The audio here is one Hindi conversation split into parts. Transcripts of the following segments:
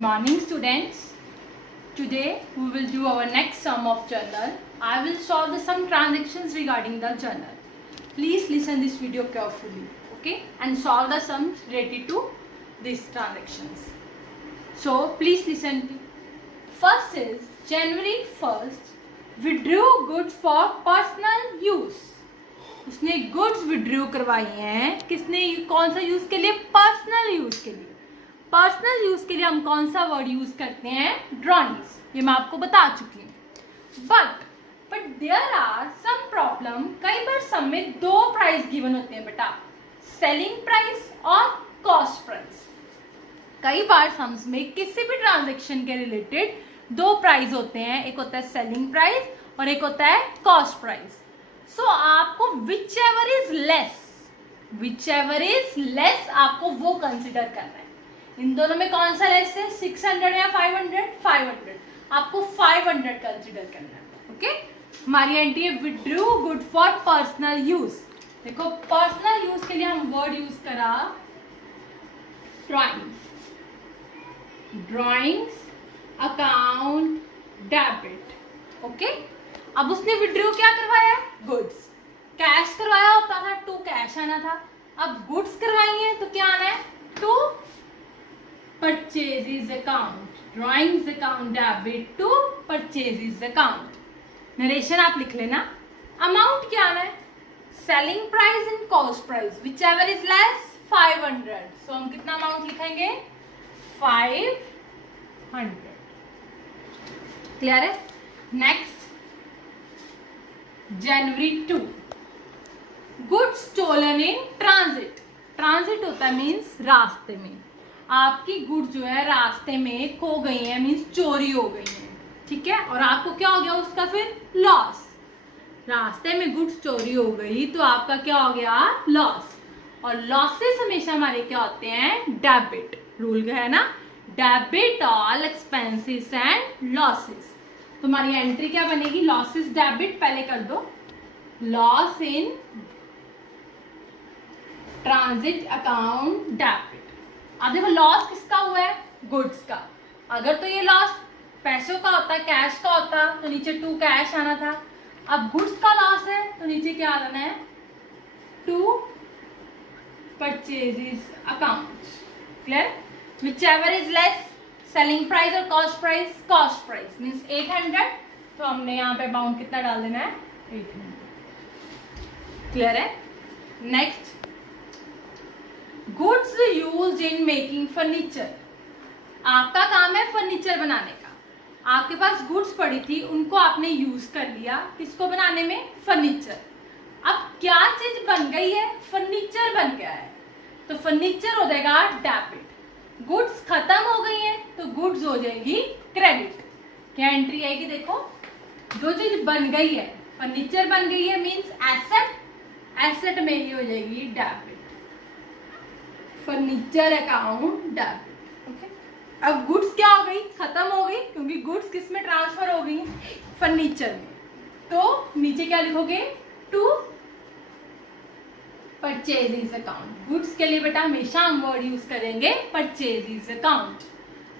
Morning students, today we will do our next sum of journal. I will solve the some transactions regarding the journal. Please listen this video carefully, okay, and solve the sums related to these transactions. So please listen. First is January 1st withdrew goods for personal use. उसने गुड्स विड्रू करवाई हैं, किसने, कौन सा यूज के लिए, पर्सनल यूज के लिए। पर्सनल यूज के लिए हम कौन सा वर्ड यूज करते हैं, ड्रॉइंग्स, ये मैं आपको बता चुकी हूँ। But there are some problem, कई बार सम में दो प्राइस गिवन होते हैं बेटा, सेलिंग प्राइस और कॉस्ट प्राइस। कई बार सम्स में किसी भी ट्रांजेक्शन के रिलेटेड दो प्राइस होते हैं, एक होता है सेलिंग प्राइस और एक होता है कॉस्ट प्राइस। सो आपको विच एवर इज लेस आपको वो कंसिडर करना है। इन दोनों में कौन सा लेस है, 600 या 500? 500, आपको 500 कंसिडर करना है। ओके, हमारी एंट्री है withdrew good for personal use. देखो पर्सनल यूज के लिए हम वर्ड यूज करा ड्रॉइंग्स, अकाउंट, डेबिट। ओके, अब उसने विड्रू क्या करवाया है, गुड्स। कैश करवाया होता था, टू कैश आना था। अब गुड्स करवाई है तो क्या आना है, to purchases account. Drawings account debit to purchases account. Narration आप लिख लेना। अमाउंट क्या आना है, selling price and cost price, whichever is less 500। So हम कितना अमाउंट लिखेंगे, 500। क्लियर है। Next January 2 goods stolen in transit. Transit होता है मीन्स रास्ते में, आपकी गुड्स जो है रास्ते में खो गई है, मीन्स चोरी हो गई है, ठीक है, और आपको क्या हो गया उसका फिर लॉस। रास्ते में गुड्स चोरी हो गई तो आपका क्या हो गया, लॉस। और लॉसेस हमेशा हमारे क्या होते हैं, डेबिट। रूल है ना, debit all expenses and losses. तुम्हारी एंट्री क्या बनेगी, लॉसेस डेबिट, पहले कर दो loss in transit account debit. अब देखो लॉस किसका हुआ है, गुड्स का। अगर तो ये लॉस पैसों का होता, कैश का होता तो नीचे टू कैश आना था। अब गुड्स का लॉस है तो नीचे क्या आना है, to purchases account. Clear. Whichever is less, selling price और cost price. Cost price means 800, तो हमने यहाँ पे अमाउंट कितना डाल देना है, 800। क्लियर है। Next goods used in making furniture. आपका काम है फर्नीचर बनाने का। आपके पास गुड्स पड़ी थी, उनको आपने यूज कर लिया, किसको बनाने में, फर्नीचर। अब क्या चीज बन गई है, फर्नीचर बन गया है, तो फर्नीचर हो जाएगा डेबिट। गुड्स खत्म हो गई है तो गुड्स हो जाएगी क्रेडिट। क्या एंट्री आएगी, देखो जो चीज बन गई है, फर्नीचर बन गई है मींस एसेट, एसेट मेरी हो जाएगी debit. Furniture account debit. Okay, अब गुड्स क्या हो गई, खत्म हो गई, क्योंकि गुड्स किस में ट्रांसफर हो गई, फर्नीचर में। तो नीचे क्या लिखोगे, टू परचेजेस अकाउंट। गुड्स के लिए बेटा हमेशा हम वर्ड यूज करेंगे परचेजेस अकाउंट।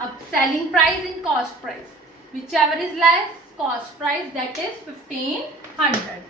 अब selling price in cost price, whichever is less, cost price that is 1500।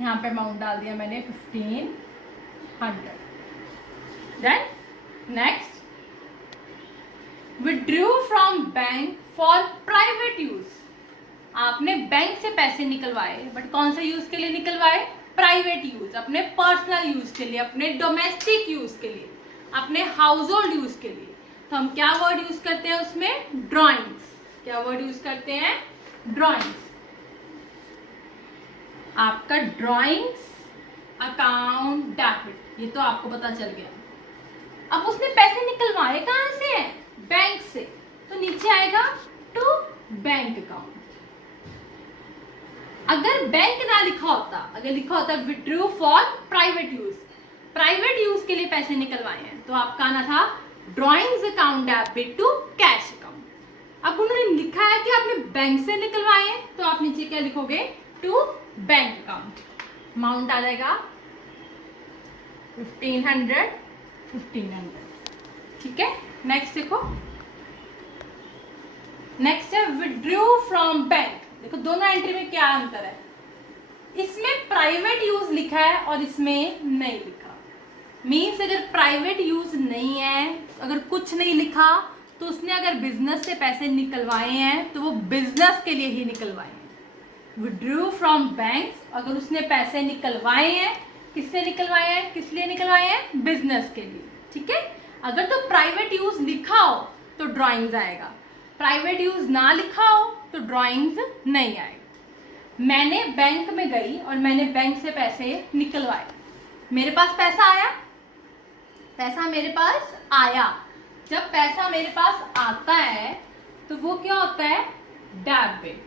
यहाँ पे अमाउंट डाल दिया मैंने 1500। Then next withdrew from bank for private use. आपने बैंक से पैसे निकलवाए, बट कौन से यूज के लिए निकलवाए, प्राइवेट यूज, अपने पर्सनल यूज के लिए, अपने डोमेस्टिक यूज के लिए, अपने हाउस होल्ड यूज के लिए। तो हम क्या वर्ड यूज करते हैं उसमें, ड्रॉइंग्स। क्या वर्ड यूज करते हैं, ड्रॉइंग्स। आपका ड्रॉइंग्स अकाउंट डेबिट, ये तो आपको पता चल गया। अब उसने पैसे निकलवाए कहां से है, बैंक से, तो नीचे आएगा टू बैंक अकाउंट। अगर बैंक ना लिखा होता, अगर लिखा होता withdrew for private use, private use के लिए पैसे निकलवाए हैं, तो आपका आना था drawings account debit to cash account. अब उन्होंने लिखा है कि आपने बैंक से निकलवाए हैं, तो आप नीचे क्या लिखोगे, टू बैंक अकाउंट। अमाउंट आ जाएगा 1500। ठीक है। नेक्स्ट देखो नेक्स्ट है विड्रू फ्रॉम बैंक। देखो दोनों एंट्री में क्या अंतर है, इसमें प्राइवेट यूज लिखा है और इसमें नहीं लिखा। मीन्स अगर प्राइवेट यूज नहीं है, अगर कुछ नहीं लिखा, तो उसने अगर बिजनेस से पैसे निकलवाए हैं तो वो बिजनेस के लिए ही निकलवाए हैं। विड्रू फ्रॉम बैंक, अगर उसने पैसे निकलवाए हैं, किससे निकलवाए हैं, किस लिए निकलवाए हैं, बिजनेस के लिए। ठीक है, अगर तो प्राइवेट यूज लिखा हो तो ड्राइंग्स आएगा, प्राइवेट यूज ना लिखा हो तो ड्राइंग्स नहीं आएगा। मैंने बैंक में गई और मैंने बैंक से पैसे निकलवाए, मेरे पास पैसा आया, पैसा मेरे पास आया। जब पैसा मेरे पास आता है तो वो क्या होता है, डेबिट,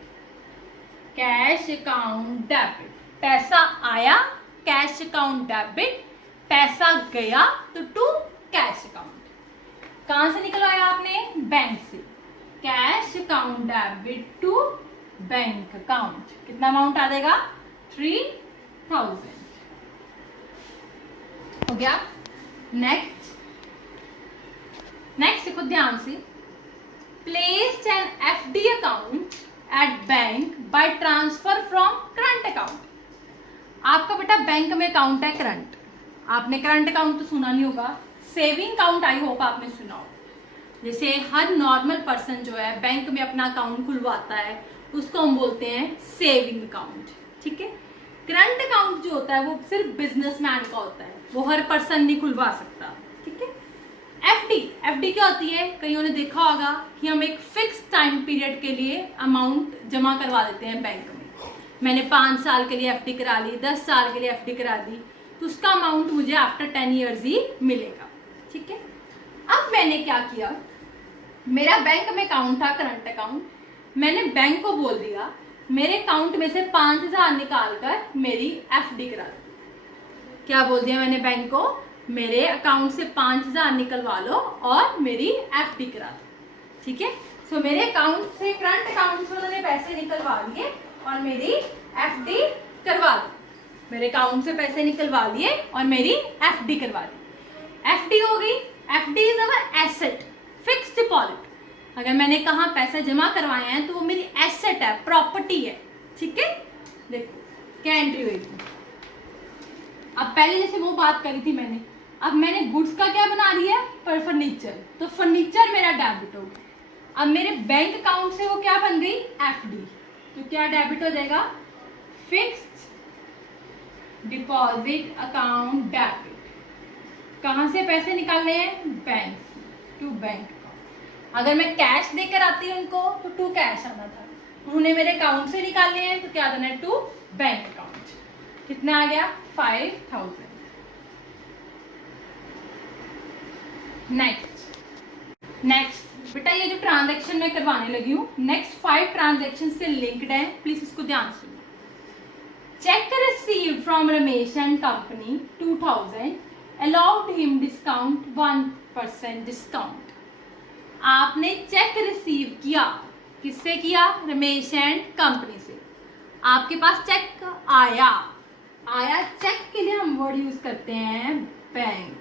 कैश अकाउंट डेबिट। पैसा आया, कैश अकाउंट डेबिट, पैसा गया तो टू कैश अकाउंट। कहां से निकलवाया आपने, बैंक से, cash account debit to bank account. कितना अमाउंट आ जाएगा, 3000 हो गया। नेक्स्ट देखो ध्यान से, placed an FD account at bank by transfer from current account. आपका बेटा बैंक में अकाउंट है करंट, आपने करंट अकाउंट तो सुना नहीं होगा, सेविंग अकाउंट आई होप आपने सुना हो। जैसे हर नॉर्मल पर्सन जो है बैंक में अपना अकाउंट खुलवाता है, उसको हम बोलते हैं सेविंग अकाउंट। ठीक है, करंट अकाउंट जो होता है वो सिर्फ बिजनेसमैन का होता है, वो हर पर्सन नहीं खुलवा सकता। ठीक है, एफडी क्या होती है, कईयों ने देखा होगा कि हम एक फिक्स टाइम पीरियड के लिए अमाउंट जमा करवा देते हैं बैंक में। मैंने 5 साल के लिए एफडी करा ली, 10 साल के लिए एफडी करा दी, तो उसका अमाउंट मुझे आफ्टर 10 ईयर्स ही मिलेगा। ठीक है, अब मैंने क्या किया, मेरा बैंक में अकाउंट था करंट अकाउंट, मैंने बैंक को बोल दिया मेरे अकाउंट में से 5000 निकाल कर मेरी एफडी करा दो। क्या बोल दिया मैंने बैंक को, मेरे अकाउंट से 5000 निकलवा लो और मेरी एफडी करा दो। ठीक है, सो मेरे अकाउंट से, करंट अकाउंट से उन्होंने पैसे निकलवा लिए और मेरी एफडी करवा दी। मेरे अकाउंट से पैसे निकलवा लिए और मेरी एफडी करवा दी। एफडी हो गई, FD is our asset, fixed deposit. अगर मैंने कहा पैसा जमा करवाए हैं तो वो मेरी एसेट है, प्रॉपर्टी है। ठीक है, देखो क्या एंट्री हुई। अब पहले जैसे वो बात करी थी मैंने, अब मैंने गुड्स का क्या बना दिया, पर फर्नीचर, तो फर्नीचर मेरा डेबिट हो गया। अब मेरे बैंक अकाउंट से वो क्या बन गई, एफडी, तो क्या डेबिट हो जाएगा, फिक्स्ड डिपॉजिट अकाउंट डेबिट। कहां से पैसे निकालने हैं, बैंक टू बैंक। अगर मैं कैश देकर आती हूँ उनको तो टू कैश आना था, उन्होंने मेरे अकाउंट से निकालने हैं तो क्या देना है, टू बैंक अकाउंट। कितना आ गया, 5000। नेक्स्ट बेटा ये जो ट्रांजैक्शन मैं करवाने लगी हूँ, नेक्स्ट 5 ट्रांजैक्शन से लिंक्ड है, प्लीज इसको ध्यान सुनो। Check received from Ramesh and company 2000 allowed him discount 1% discount. आपने चेक रिसीव किया, किससे किया, रमेश एंड कंपनी से। आपके पास चेक आया, चेक के लिए हम वर्ड यूज करते हैं बैंक।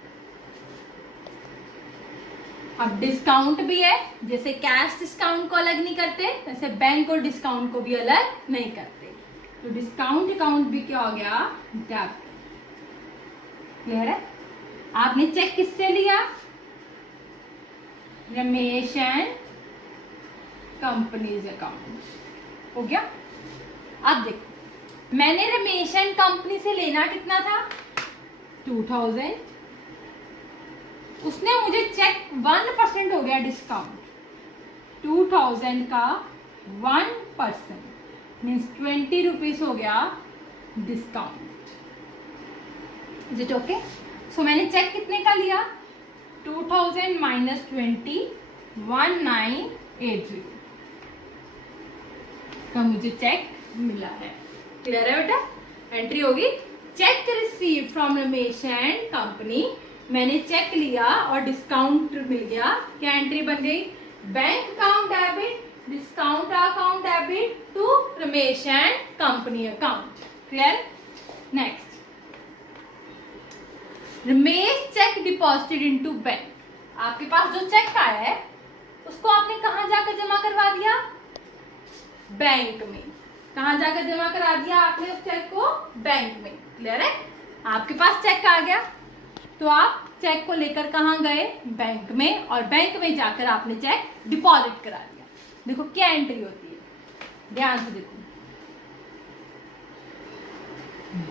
अब डिस्काउंट भी है, जैसे कैश डिस्काउंट को अलग नहीं करते, वैसे बैंक और डिस्काउंट को भी अलग नहीं करते। तो डिस्काउंट अकाउंट भी क्या हो गया, डेबिट। क्लियर है, आपने चेक किससे लिया, रमेश एंड कंपनीज अकाउंट, हो गया। अब देखो मैंने रमेश एंड कंपनी से लेना कितना था, 2000, उसने मुझे चेक 1% हो गया डिस्काउंट, 2000 का 1% मीन्स 20 रुपीज हो गया डिस्काउंट। इज इट ओके, सो मैंने चेक कितने का लिया, 2000 माइनस 20, 1980 का मुझे चेक मिला है। क्लियर है बेटा, एंट्री होगी cheque receive from Ramesh and company, मैंने चेक लिया और डिस्काउंट मिल गया। क्या एंट्री बन गई, bank account debit, discount account debit to Ramesh and company account. Clear, next Ramesh cheque deposited into bank. आपके पास जो चेक आया है उसको आपने कहाँ जाकर जमा करवा दिया? बैंक में। कहाँ जाकर जमा करा दिया आपने उस चेक को? बैंक में। क्लियर है? आपके पास चेक आ गया तो आप चेक को लेकर कहाँ गए? बैंक में, और बैंक में जाकर आपने चेक डिपॉजिट करा दिया। देखो क्या एंट्री होती है, ध्यान से देखो।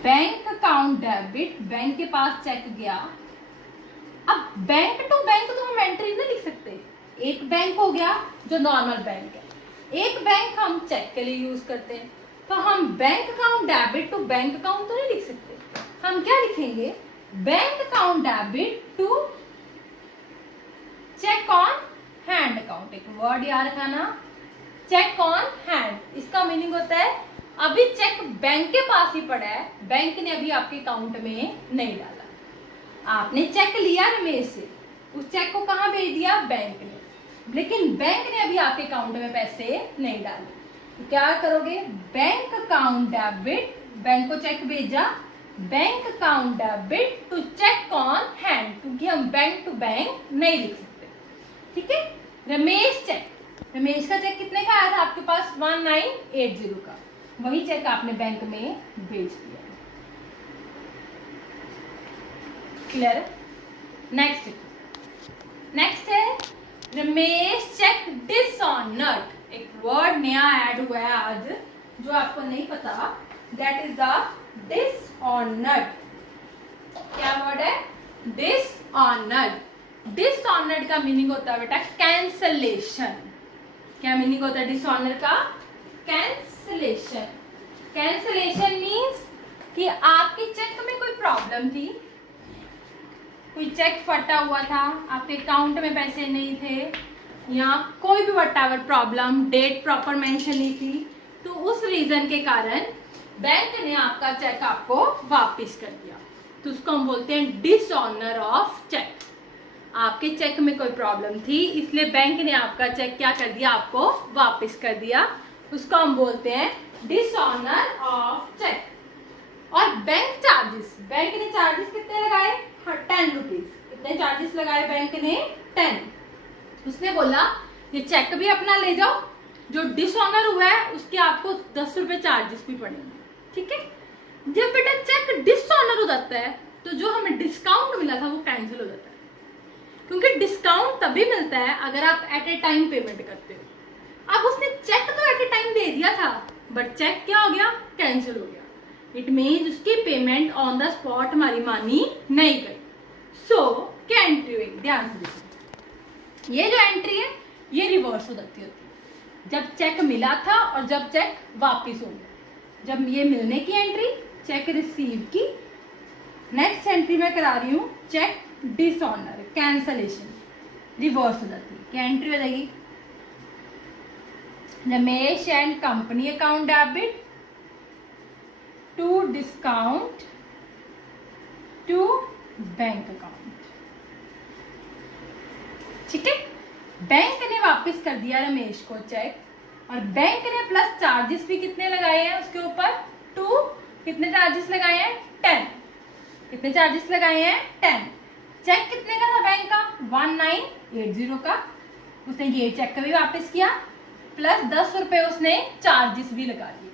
बैंक अकाउंट डेबिट, बैंक के पास चेक गया। अब बैंक टू बैंक तो हम एंट्री नहीं लिख सकते। एक बैंक हो गया जो नॉर्मल बैंक है, एक बैंक हम चेक के लिए यूज करते हैं, तो हम bank account debit to bank account तो नहीं लिख सकते। हम क्या लिखेंगे? Bank account debit to cheque on hand account. एक वर्ड याद रखना, चेक ऑन हैंड। इसका मीनिंग होता है अभी चेक बैंक के पास ही पड़ा है, बैंक ने अभी आपके अकाउंट में नहीं डाला। आपने चेक लिया रमेश से, उस चेक को कहाँ भेज दिया? बैंक ने, लेकिन बैंक ने अभी आपके अकाउंट में पैसे नहीं डाले। तो क्या करोगे? बैंक अकाउंट डेबिट, बैंक को चेक भेजा, bank account debit to cheque on hand, क्योंकि हम बैंक टू बैंक नहीं लिख सकते। ठीक है? रमेश चेक, रमेश का चेक कितने का आया था आपके पास? 1980 का। वही चेक आपने बैंक में भेज दिया। क्लियर? नेक्स्ट है रमेश चेक डिसऑनर्ड। एक वर्ड नया ऐड हुआ है आज जो आपको नहीं पता, दैट इज द डिसऑनर्ड। क्या वर्ड है? डिसऑनर्ड। डिसऑनर्ड का मीनिंग होता है बेटा कैंसलेशन। क्या मीनिंग होता है डिसऑनर का? कैंसलेशन। कैंसलेशन मीन्स कि आपके चेक में कोई प्रॉब्लम थी, कोई चेक फटा हुआ था, आपके अकाउंट में पैसे नहीं थे, या कोई भी whatever problem, date proper mention नहीं थी, तो उस रीजन के कारण बैंक ने आपका चेक आपको वापस कर दिया, तो उसको हम बोलते हैं डिसऑनर ऑफ चेक। आपके चेक में कोई प्रॉब्लम थी, इसलिए बैंक ने आपका चेक क्या कर दिया? आपको वापस कर दिया, उसको हम बोलते हैं डिसऑनर ऑफ चेक। और बैंक चार्जेस, बैंक ने चार्जेस कितने लगाए? 10 रुपीज। कितने चार्जेस लगाए बैंक ने? 10। उसने बोला ये चेक भी अपना ले जाओ, जो डिसऑनर हुआ है उसके आपको 10 रुपए चार्जेस भी पड़ेंगे। ठीक है? जब बेटा चेक डिसऑनर हो जाता है तो जो हमें डिस्काउंट मिला था वो कैंसिल हो जाता है, क्योंकि डिस्काउंट तभी मिलता है अगर आप एट ए टाइम पेमेंट करते हो। अब उसने चेक तो एट ए टाइम दे दिया था, बट चेक क्या हो गया? कैंसिल हो गया। इट मीन्स उसकी पेमेंट ऑन द स्पॉट हमारी मानी नहीं गई। सो क्या एंट्री हुई? ध्यान से देखो, ये जो एंट्री है ये रिवर्स हो जाती होती है, जब चेक मिला था और जब चेक वापिस हो गया। जब ये मिलने की एंट्री, चेक रिसीव की। नेक्स्ट एंट्री मैं करा रही हूँ चेक डिसऑनर, कैंसलेशन, रिवर्स हो जाती है। क्या एंट्री हो जाएगी? Ramesh and company account debit to discount to bank account. ठीक है? बैंक ने वापस कर दिया रमेश को चेक, और बैंक ने प्लस चार्जेस भी कितने लगाए हैं उसके ऊपर? 2। कितने चार्जेस लगाए हैं? 10। कितने चार्जेस लगाए हैं? 10। चेक कितने का था बैंक का? 1980 का। उसने ये चेक भी वापस किया, प्लस 10 रुपए उसने चार्जेस भी लगा दिए।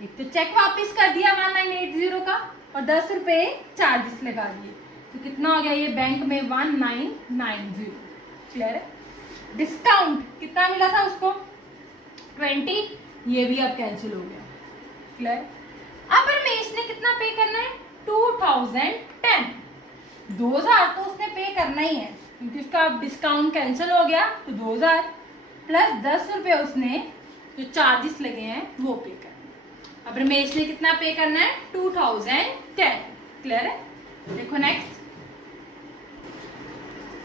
एक तो चेक वापस कर दिया 1980 का, और 10 रुपए चार्जेस लगा दिए, तो कितना हो गया ये बैंक में? 1990। क्लियर है? डिस्काउंट कितना मिला था उसको? 20। ये भी अब कैंसिल हो गया। क्लियर? अब रमेश ने कितना पे करना है? 2010। 2000 तो उसने पे करना ही है, क्योंकि उसका डिस्काउंट कैंसिल हो गया, तो 2000 प्लस 10 रुपए उसने जो चार्जेस लगे हैं वो पे करना। अब रमेश ने कितना पे करना है? 2010। क्लियर है? देखो नेक्स्ट,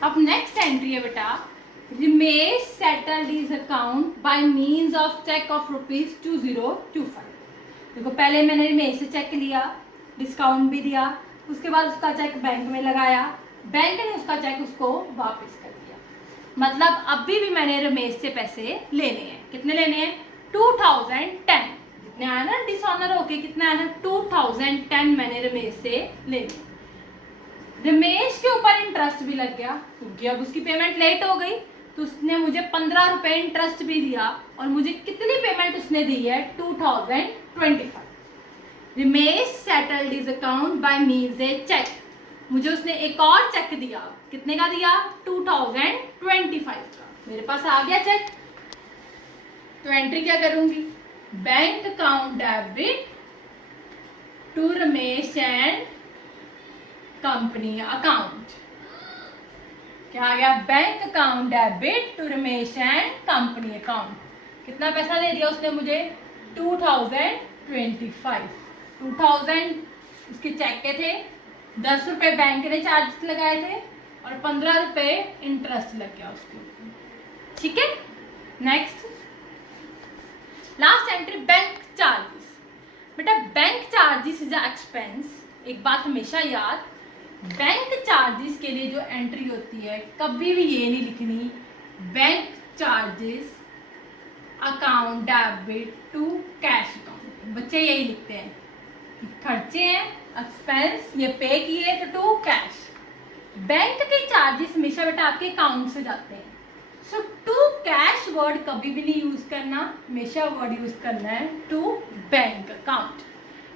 अब नेक्स्ट एंट्री है बेटा, Ramesh settled his account by means of cheque of ₹2025। देखो पहले मैंने रमेश से चेक लिया, डिस्काउंट भी दिया, उसके बाद उसका चेक बैंक में लगाया, बैंक ने उसका चेक उसको वापस कर दिया। मतलब अभी भी मैंने रमेश से पैसे लेने हैं। कितने लेने हैं? 2010। जितने आया ना डिसऑनर होके, कितना आया ना? 2010 मैंने रमेश से लेने। रमेश के ऊपर इंटरेस्ट भी लग गया, क्योंकि अब उसकी पेमेंट लेट हो गई, तो उसने मुझे 15 रुपए इंटरेस्ट भी दिया और मुझे कितनी पेमेंट उसने दी है 2025। Ramesh settled his account by means a cheque. मुझे उसने एक और चेक दिया, कितने का दिया 2025 का। मेरे पास आ गया चेक, तो एंट्री क्या करूंगी, bank account debit to Ramesh and company account. क्या आ गया, bank account debit to Ramesh and company account. कितना पैसा दे दिया उसने मुझे 2025। 2000 उसके चेक के थे, 10 रुपए बैंक ने चार्ज लगाए थे और 15 रुपए इंटरेस्ट लग गया उसके ऊपर। ठीक है, next last entry bank charges. बेटा bank charges is a expense. एक बात हमेशा याद, बैंक चार्जेस के लिए जो एंट्री होती है कभी भी ये नहीं लिखनी bank charges account debit to cash account. बच्चे यही लिखते हैं, खर्चे हैं एक्सपेंस, ये पे किए तो टू कैश। बैंक के चार्जेस हमेशा बेटा आपके अकाउंट से जाते हैं, सो टू कैश वर्ड कभी भी नहीं यूज करना, हमेशा वर्ड यूज करना है टू बैंक अकाउंट।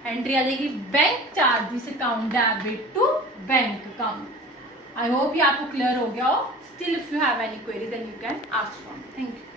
एंट्री आ जाएगी bank charges account debit to bank account. I hope ये आपको क्लियर हो गया हो। Still if you have any query then you can ask from. Thank you.